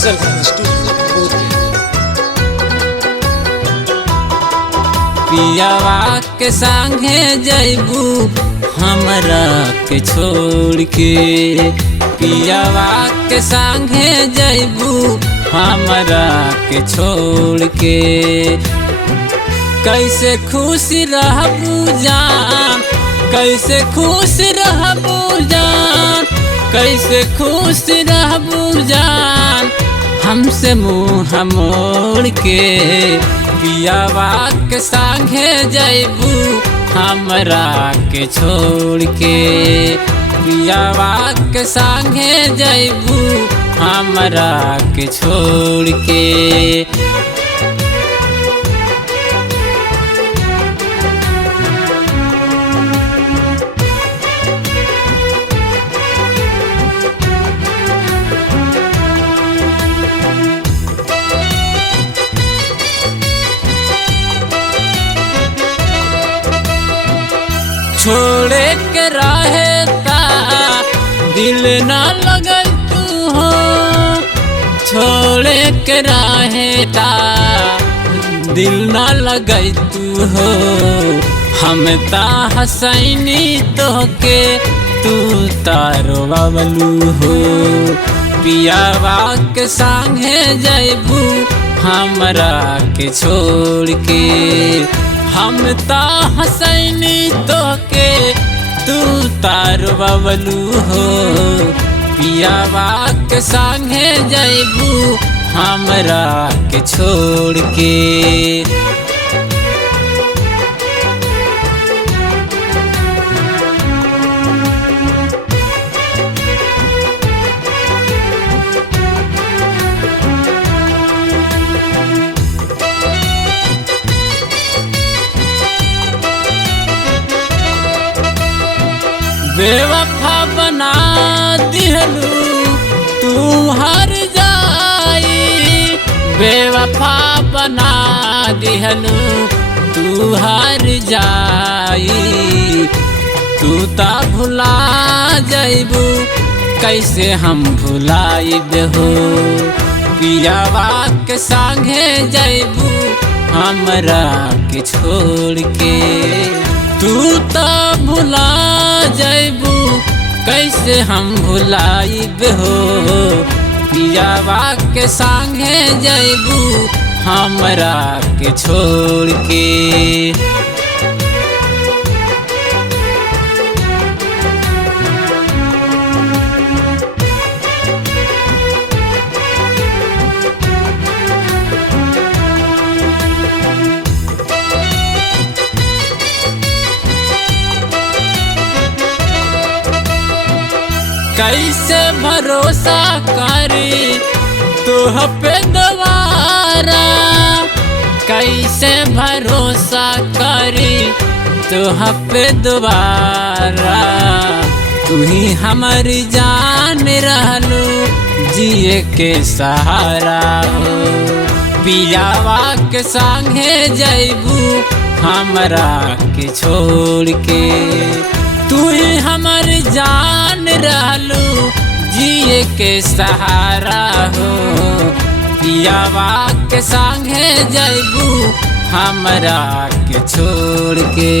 Self Studio Booty. पियावा के संगे जैबू हमरा के छोड़ के, पियावा के संगे जैबू हमरा के छोड़ के। कैसे खुश रहबू जान, कैसे खुश रहबू जान, कैसे खुश रहबू जान, हमसे मुँह मोड़ के। पियावा के संगे जैबू हमरा के छोड़ के, पियावा के संगे जैबू हमरा के छोड़ के। छोड़े के रहता दिल ना लगल तू हो, छोड़े के रहता दिल ना लगल तू हो। हम ता हसैनी तो के तू तारो बबलू हो। पियावा के संगे जैबू हमरा के छोड़ के, हम ता हसैनी तो के तू तार बबलू हो। पियावा के संगे जैबू हमरा के छोड़ के। बेवफा बना दिहलू तू हर जाई, बेवफा बना दिहलू तू हर जाई। तू ता भुला जैबू कैसे हम भुलाइब हो। पियावा के संगे जैबू हमरा के छोड़ के। तू ता भुला जैबू कैसे हम भुलाइब हो। पियावा के संगे जैबू हमरा के छोड़ के। कैसे भरोसा करी तुह पे दोबारा, कैसे भरोसा करी तुह पे दोबारा। तू ही हमारी जान रहलू जिए के सहारा हो। पियावा के संगे जैबू हमरा के छोड़ के। तू ही हमारी जान रहलू जिए के सहारा हो। पियावा के संगे जैबू हमरा के छोड़ के।